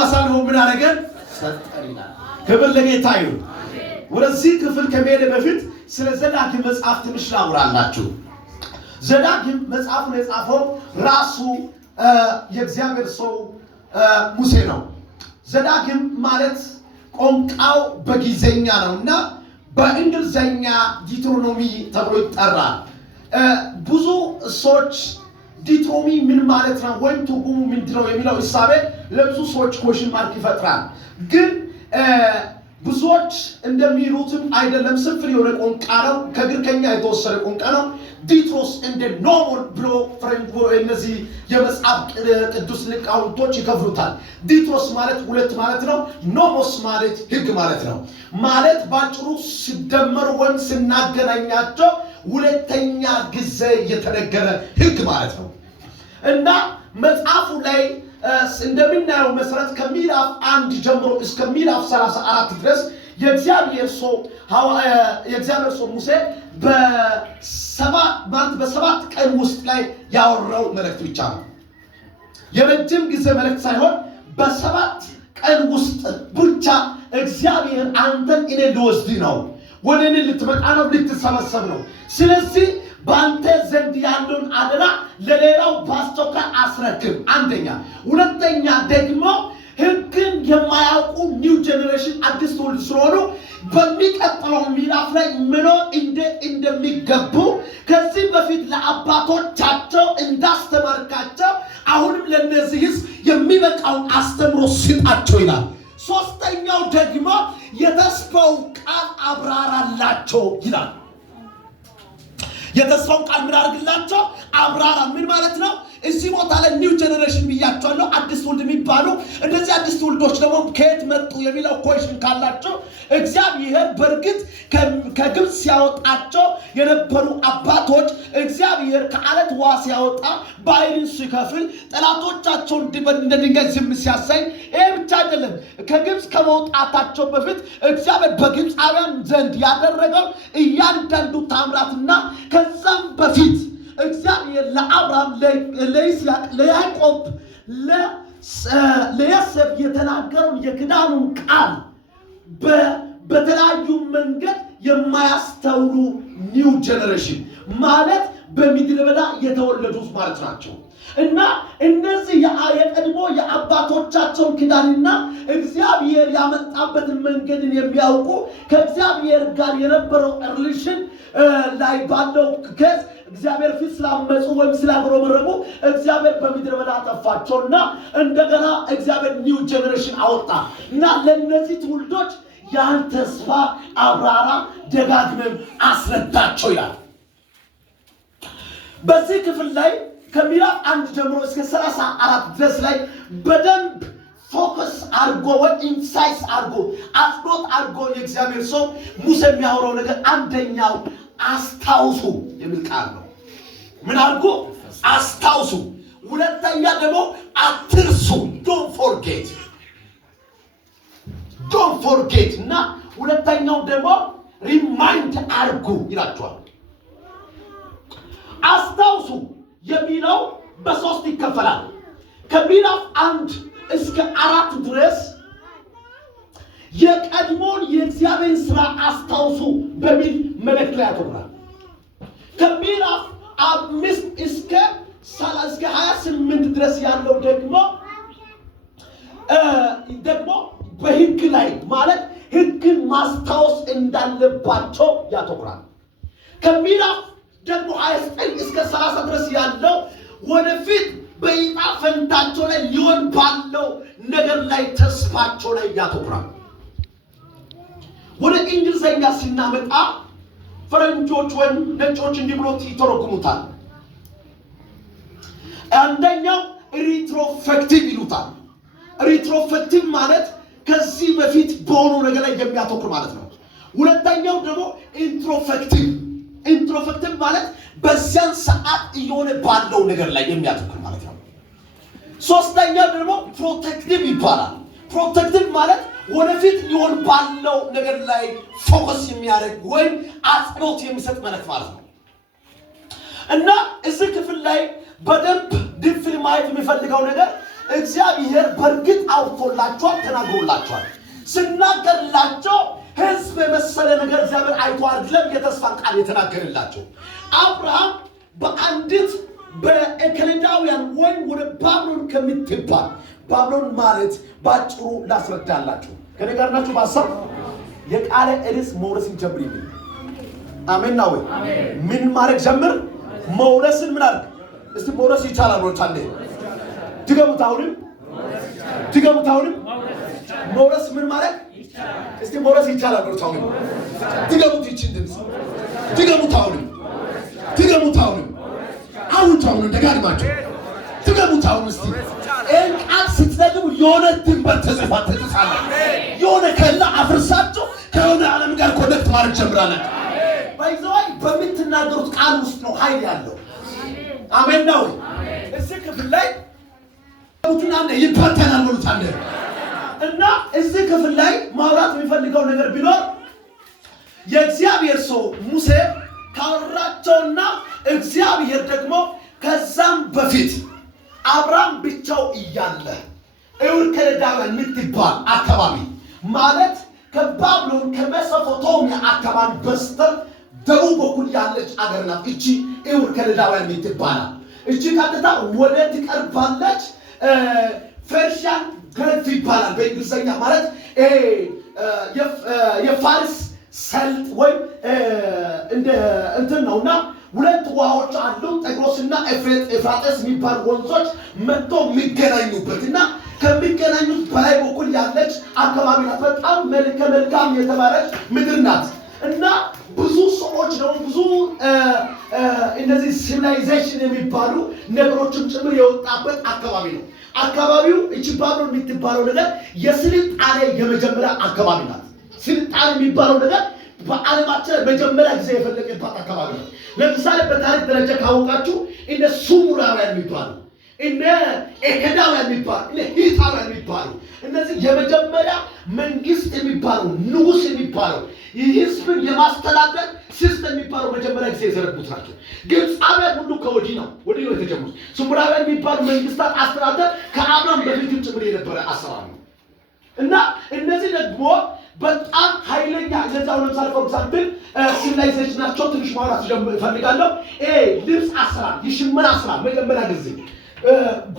አሳልፎ ምን አደረገን? ሰጠን ይላል። ክብር ለጌታ ይሁን። ወደዚህ ክፍል ከመሄድ በፊት ስለ ዘዳግም መጽሐፍ ትንሽ ላውራላችሁ። ዘዳግም መጽሐፉን የጻፈው ራሱ የእግዚአብሔር ሰው ሙሴ ነው። ዘዳግም ማለት ቋንቋው በጊዜኛ ነውና በእንግሊዘኛ ዲትሮኖሚ ተብሎ ይጠራል። ብዙ ሰዎች ዲትሮኖሚ ምን ማለት ነው ወይም ትርጉሙ ምንድነው የሚለው ሐሳብ ለብዙ ሰዎች ኮሽን ማርክ ይፈጥራል። ግን ብዙዎች እንደሚሉትም አይደለም፣ ስፍር የሆነ ቋንቋ ነው። ከግሪከኛ የተወሰደ ቋንቋ ነው። ዲትሮስ እንደ ኖሞን ብሎ ፍሬንች እነዚህ የመጽሐፍ ቅዱስ ሊቃውንቶች ይከፍሉታል። ዲትሮስ ማለት ሁለት ማለት ነው። ኖሞስ ማለት ሕግ ማለት ነው። ማለት ባጭሩ ሲደመሩ ወይም ስናገናኛቸው ሁለተኛ ጊዜ የተነገረ ሕግ ማለት ነው እና መጽሐፉ ላይ እንደምናየው መሰረት ከምዕራፍ 1 ጀምሮ እስከ ምዕራፍ 34 ድረስ የእግዚአብሔር ሰው ሙሴ በሰባት ቀን ውስጥ ላይ ያወራው መልእክት ብቻ ነው። የረጅም ጊዜ መልእክት ሳይሆን በሰባት ቀን ውስጥ ብቻ እግዚአብሔር አንተን እኔ ልወስድ ነው፣ ወደ እኔ ልትመጣ ነው፣ ልትሰበሰብ ነው። ስለዚህ በአንተ ዘንድ ያለውን አደራ ለሌላው በአስቸኳይ አስረክብ። አንደኛ። ሁለተኛ ደግሞ ሕግን የማያውቁ ኒው ጄኔሬሽን አዲስ ትውልድ ስለሆኑ በሚቀጥለው ምዕራፍ ላይ መኖር እንደሚገቡ ከዚህ በፊት ለአባቶቻቸው እንዳስተማርካቸው አሁንም ለነዚህ ሕዝብ የሚበቃውን አስተምሮ ስጣቸው ይላል። ሶስተኛው ደግሞ የተስፋው ቃል አብራራላቸው ይላል። የተስፋውን ቃል ምን አድርግላቸው? አብራራ። ምን ማለት ነው? እዚህ ቦታ ላይ ኒው ጄኔሬሽን ብያቸዋለሁ፣ አዲስ ትውልድ የሚባሉ እነዚህ አዲስ ትውልዶች ደግሞ ከየት መጡ የሚለው ኮሽን ካላቸው እግዚአብሔር በእርግጥ ከግብፅ ሲያወጣቸው የነበሩ አባቶች እግዚአብሔር ከአለት ውሃ ሲያወጣ ባህርን ሲከፍል ጠላቶቻቸውን እንደ ድንጋይ ዝም ሲያሳይ፣ ይሄ ብቻ አይደለም። ከግብፅ ከመውጣታቸው በፊት እግዚአብሔር በግብፃውያን ዘንድ ያደረገው እያንዳንዱ ታምራትና ከዛም በፊት እግዚአብሔር ለአብርሃም፣ ለይስሐቅ፣ ለያዕቆብ፣ ለዮሴፍ የተናገረው የኪዳኑን ቃል በተለያዩ መንገድ የማያስተውሉ ኒው ጄኔሬሽን ማለት በምድረ በዳ የተወለዱት ማለት ናቸው እና እነዚህ የቀድሞ የአባቶቻቸውን ኪዳንና እግዚአብሔር ያመጣበትን መንገድን የሚያውቁ ከእግዚአብሔር ጋር የነበረው ሪሌሽን ላይ ባለው ከዝ እግዚአብሔር ፊት ስላመፁ ወይም ስላጉረመረሙ እግዚአብሔር በምድረ በዳ አጠፋቸውና እንደገና እግዚአብሔር ኒው ጄኔሬሽን አወጣ እና ለነዚህ ትውልዶች ያን ተስፋ አብራራ፣ ደጋግመን አስረዳቸው ይላል። በዚህ ክፍል ላይ ከምዕራፍ 1 ጀምሮ እስከ 34 ድረስ ላይ በደንብ ፎከስ አድርጎ ወይ ኢንሳይስ አድርጎ አጽንኦት አድርጎ የእግዚአብሔር ሰው ሙሴ የሚያወራው ነገር አንደኛው አስታውሱ የሚል ቃል ነው። ምን አድርጎ? አስታውሱ። ሁለተኛ ደግሞ አትርሱ፣ ዶንት ፎርጌት እና ሁለተኛው ደግሞ ሪማይንድ አድርጉ ይላቸዋል። አስታውሱ የሚለው በሶስት ይከፈላል። ከምዕራፍ 1 እስከ 4 ድረስ የቀድሞውን የእግዚአብሔር ሥራ አስታውሱ በሚል መልእክት ላይ ያተኩራል። ከምዕራፍ 5 እስከ 28 ድረስ ያለው ደግሞ በሕግ ላይ ማለት ሕግን ማስታወስ እንዳለባቸው ያተኩራል። ከምዕራፍ ደግሞ 29 እስከ 30 ድረስ ያለው ወደፊት በዕጣ ፈንታቸው ላይ ሊሆን ባለው ነገር ላይ ተስፋቸው ላይ ያተኩራል። ወደ እንግሊዘኛ ሲናመጣ ፈረንጆች ወይም ነጮች እንዲህ ብሎ ይተረጉሙታል። አንደኛው ሪትሮፌክቲቭ ይሉታል። ሪትሮፌክቲቭ ማለት ከዚህ በፊት በሆኑ ነገር ላይ የሚያተኩር ማለት ነው። ሁለተኛው ደግሞ ኢንትሮፌክቲቭ ማለት በዚያን ሰዓት እየሆነ ባለው ነገር ላይ የሚያተኩር ማለት ነው። ሶስተኛው ደግሞ ፕሮቴክቲቭ ይባላል። ፕሮቴክቲቭ ማለት ወደፊት ሊሆን ባለው ነገር ላይ ፎከስ የሚያደርግ ወይም አጽንኦት የሚሰጥ መልእክት ማለት ነው እና እዚህ ክፍል ላይ በደንብ ድፍል ማየት የሚፈልገው ነገር እግዚአብሔር በርግጥ አውጥቶላቸዋል፣ ተናግሮላቸዋል። ስናገርላቸው ሕዝብ የመሰለ ነገር እግዚአብሔር አይቶ አይደለም የተስፋን ቃል የተናገረላቸው። አብርሃም በአንዲት በከለዳውያን ወይም ወደ ባቢሎን ከምትባል ባቢሎን ማለት ባጭሩ ላስረዳላችሁ። ከኔ ጋር ናችሁ? በሀሳብ የቃለ እርስ መውረስን ጀምር ይል አሜን ነው ወይ? ምን ማድረግ ጀምር? መውረስን ምን አድርግ? እስቲ መውረስ ይቻላል ወይ? ታንዴ ድገሙት። አሁንም ድገሙት። አሁንም መውረስ ምን ማድረግ ይቻላል? እስቲ መውረስ ይቻላል ወይ? ታውኑ ድገሙት። ይችን ድምጽ ድገሙት። አሁንም ድገሙት። አሁንም አሁን ታውኑ ደጋግማችሁ ድገሙት። አሁን እስቲ ቃል ስትነግሩ የሆነ ድንበር ተጽፋለ የሆነ ከላ አፍርሳችሁ ከሆነ ዓለም ጋር ኮኔክት ማድረግ ጀምራለች። ባይዘዋይ በምትናገሩት ቃል ውስጥ ነው ኃይል ያለው። አሜን ነው። እዚህ ክፍል ላይ ቡትና ይፈተናል ማለት አለ እና እዚህ ክፍል ላይ ማውራት የሚፈልገው ነገር ቢኖር የእግዚአብሔር ሰው ሙሴ ካወራቸውና እግዚአብሔር ደግሞ ከዛም በፊት አብርሃም ብቻው እያለ ኤውር ከለዳውያን የምትባል አካባቢ ማለት ከባቢሎን ከሜሶፖታሚያ አካባቢ በስተር ደቡብ በኩል ያለች አገር ናት። እቺ ኤውር ከለዳውያን የምትባል እቺ ቀጥታ ወደ ትቀርባለች። ፐርሺያን ገልፍ ይባላል በእንግሊዝኛ ማለት የፋርስ ሰልጥ ወይ እንደ እንትን ነውና ሁለት ውሃዎች አሉ። ጤግሮስና ኤፍራጥስ የሚባሉ ወንዞች መጥቶ የሚገናኙበትና ከሚገናኙት በላይ በኩል ያለች አካባቢ ናት። በጣም መልካም የተባለች ምድር ናት እና ብዙ ሰዎች ነው ብዙ እነዚህ ሲቪላይዜሽን የሚባሉ ነገሮችም ጭምር የወጣበት አካባቢ ነው። አካባቢው እቺ ባቢሎን የምትባለው ነገር የስልጣኔ የመጀመሪያ አካባቢ ናት። ስልጣኔ የሚባለው ነገር በዓለማችን መጀመሪያ ጊዜ የፈለቀባት አካባቢ ነው። ለምሳሌ በታሪክ ደረጃ ካወቃችሁ እነ ሱሙራውያን የሚባሉ እነ ኤከዳውያን የሚባሉ እነ ሂታውያን የሚባሉ እነዚህ የመጀመሪያ መንግስት የሚባሉ ንጉስ የሚባሉ ህዝብን የማስተዳደር ሲስተም የሚባሉ መጀመሪያ ጊዜ የዘረጉት ናቸው። ግብፃውያን ሁሉ ከወዲህ ነው የተጀመሩት። ሱሙራውያን የሚባሉ መንግስታት አስተዳደር ከአብርሃም በፊት ጭምር የነበረ አሰራር ነው እና እነዚህ ደግሞ በጣም ኃይለኛ ለዛው ለምሳሌ ፎርክሳብል ሲቪላይዜሽን ናቸው። ትንሽ ማውራት እፈልጋለሁ። ልብስ አሰራር፣ የሽመና ስራ መጀመሪያ ጊዜ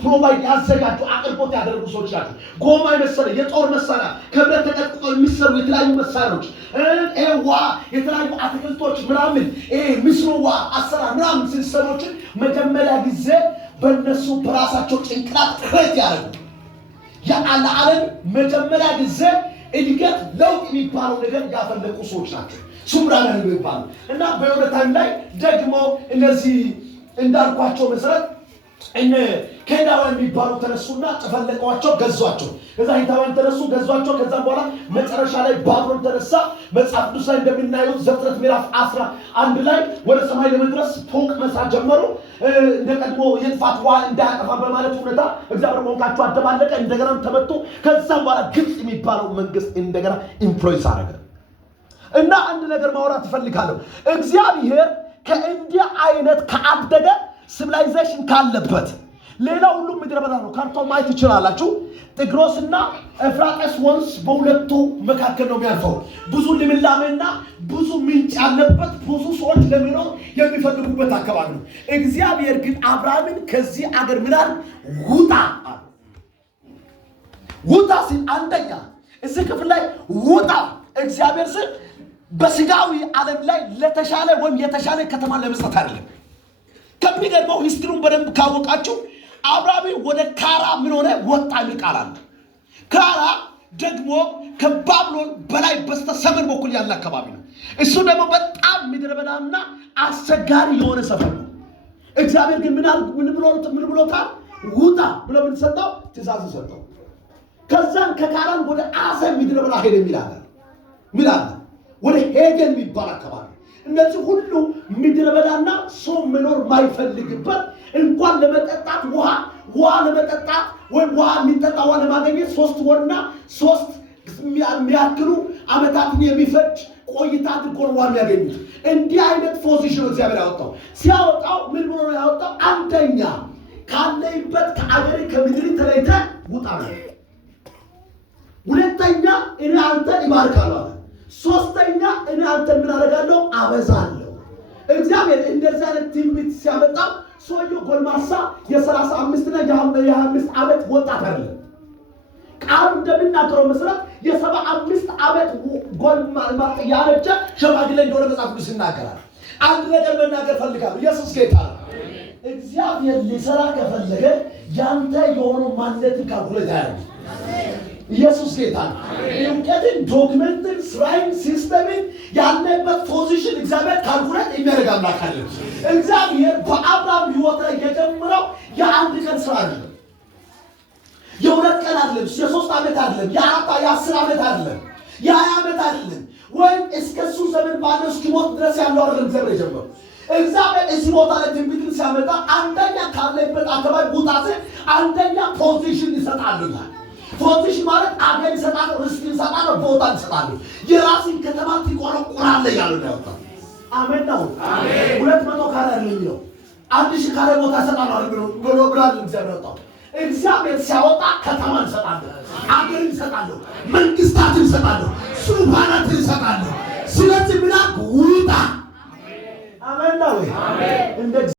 ፕሮቫይድ ያዘጋጁ አቅርቦት ያደረጉ ሰዎች ናቸው። ጎማ መሰለ የጦር መሳሪያ ከብረት ተቀጥቅጦ የሚሰሩ የተለያዩ መሳሪያዎች ውሃ የተለያዩ አትክልቶች ምናምን ምስኖዋ አሰራር ምናምን ሲስተሞችን መጀመሪያ ጊዜ በእነሱ በራሳቸው ጭንቅላት ክሬት ያደረጉ ለዓለም መጀመሪያ ጊዜ እድገት ለውጥ የሚባለው ነገር ያፈለቁ ሰዎች ናቸው ሱሙራውያን የሚባሉ እና በየሆነ ታይም ላይ ደግሞ እነዚህ እንዳልኳቸው መሰረት እነ ከለዳውያን የሚባሉ ተነሱና ተፈለቀዋቸው ገዟቸው። ከዛ ሂታውያን ተነሱ ገዟቸው። ከዛ በኋላ መጨረሻ ላይ ባቢሎን ተነሳ። መጽሐፍ ቅዱስ ላይ እንደምናየው ዘፍጥረት ምዕራፍ 11 ላይ ወደ ሰማይ ለመድረስ ፎቅ መስራት ጀመሩ። እንደቀድሞ የጥፋት ውሃ እንዳያጠፋ በማለት ሁኔታ እግዚአብሔር ሞንካቸው አደባለቀ። እንደገና ተመቶ ከዛም በኋላ ግብጽ የሚባለው መንግስት እንደገና ኢንፍሉዌንስ አደረገ እና አንድ ነገር ማውራት እፈልጋለሁ። እግዚአብሔር ከእንዲህ አይነት ከአደገ ሲቪላይዜሽን ካለበት ሌላው ሁሉ ምድረ በዳ ነው። ካርታው ማየት ይችላልላችሁ። ጤግሮስና ኤፍራጥስ ወንዝ በሁለቱ መካከል ነው የሚያልፈው። ብዙ ልምላሜና ብዙ ምንጭ ያለበት ብዙ ሰዎች ለመኖር የሚፈልጉበት አካባቢ ነው። እግዚአብሔር ግን አብርሃምን ከዚህ አገር ምናል ውጣ ውጣ ሲል አንደኛ እዚህ ክፍል ላይ ውጣ እግዚአብሔር ሲል በስጋዊ ዓለም ላይ ለተሻለ ወይም የተሻለ ከተማ ለመስጠት አይደለም። ከሚገርመው ሂስትሪውን በደንብ ካወቃችሁ አብርሃም ወደ ካራ ምን ሆነ ወጣ የሚል ቃል አለ። ካራ ደግሞ ከባቢሎን በላይ በስተ ሰሜን በኩል ያለ አካባቢ ነው። እሱ ደግሞ በጣም ምድረ በዳና አስቸጋሪ የሆነ ሰፈር ነው። እግዚአብሔር ግን ምን ብሎታል? ውጣ ብሎ ምን ሰጠው? ትእዛዝ ሰጠው። ከዛን ከካራን ወደ አዘን ምድረ በዳ ሄደ ሚላል ወደ ሄገን የሚባል አካባቢ እነዚህ ሁሉ ምድረ በዳና ሰው መኖር ማይፈልግበት እንኳን ለመጠጣት ውሃ ለመጠጣት ወይ ውሃ የሚጠጣ ውሃ ለማግኘት 3 ወርና 3 የሚያክሉ ዓመታትን የሚፈጅ ቆይታ አድርጎ ውሃ የሚያገኙት እንዲህ አይነት ፖዚሽን እግዚአብሔር ያወጣው። ሲያወጣው ምን ብሎ ነው ያወጣው? አንደኛ ካለይበት ከአገሬ ከምድር ተለይተህ ውጣ ነው። ሁለተኛ እኔ አንተን እባርካለሁ። ሶስተኛ እኔ አንተን ምን አደርጋለሁ? አበዛለሁ። እግዚአብሔር እንደዚህ አይነት ትንቢት ሲያመጣ ሰውየው ጎልማሳ የ35 እና የ25 ዓመት ወጣት አይደለም። ቃሉ እንደሚናገረው መሰረት የ75 ዓመት ጎልማሳ ያረጀ ሽማግሌ እንደሆነ መጽሐፍ ቅዱስ ይናገራል። አንድ ነገር መናገር ፈልጋለሁ። ኢየሱስ ጌታ ነው። እግዚአብሔር ሊሰራ ከፈለገ ያንተ የሆነው ማንነትን ካልኩሌት ያደርጋል። ኢየሱስ ጌታ ነው። እውቀትን፣ ዶክመንትን፣ ስራይን፣ ሲስተምን ያለበት ፖዚሽን እግዚአብሔር ካልኩሌት የሚያደርግ አምላክ አለ። እግዚአብሔር በአብርሃም ሕይወት ላይ የጀመረው የአንድ ቀን ስራ አይደለም፣ የሁለት ቀን አይደለም፣ የ3 ዓመት አይደለም፣ የ10 ዓመት አይደለም፣ የ20 ዓመት አይደለም፣ ወይም እስከሱ ዘመን ባለው እስኪሞት ድረስ ያለው አይደለም። እግዚአብሔር የጀመረው እግዚአብሔር እዚህ ቦታ ላይ ትንቢትን ሲያመጣ አንደኛ ካለበት አካባቢ ቡታሴ አንደኛ ፖዚሽን ይሰጣሉ። ፖዚሽን ማለት አገር ይሰጣሉ፣ ርስት ይሰጣሉ፣ ቦታ ይሰጣሉ። የራስን ከተማ ትቆረቁራለህ ያሉ ነው ያወጣው። አሜን ነው። 200 ካሬ አይደለም የሚለው 1000 ካሬ ቦታ ይሰጣሉ ብሎ ብሏል እግዚአብሔር ያወጣው። እግዚአብሔር ሲያወጣ ከተማ ይሰጣሉ፣ አገር ይሰጣሉ፣ መንግስታትን ይሰጣሉ፣ ሱልጣናትን ይሰጣሉ። ስለዚህ ብላ ውጣ። አሜን ነው።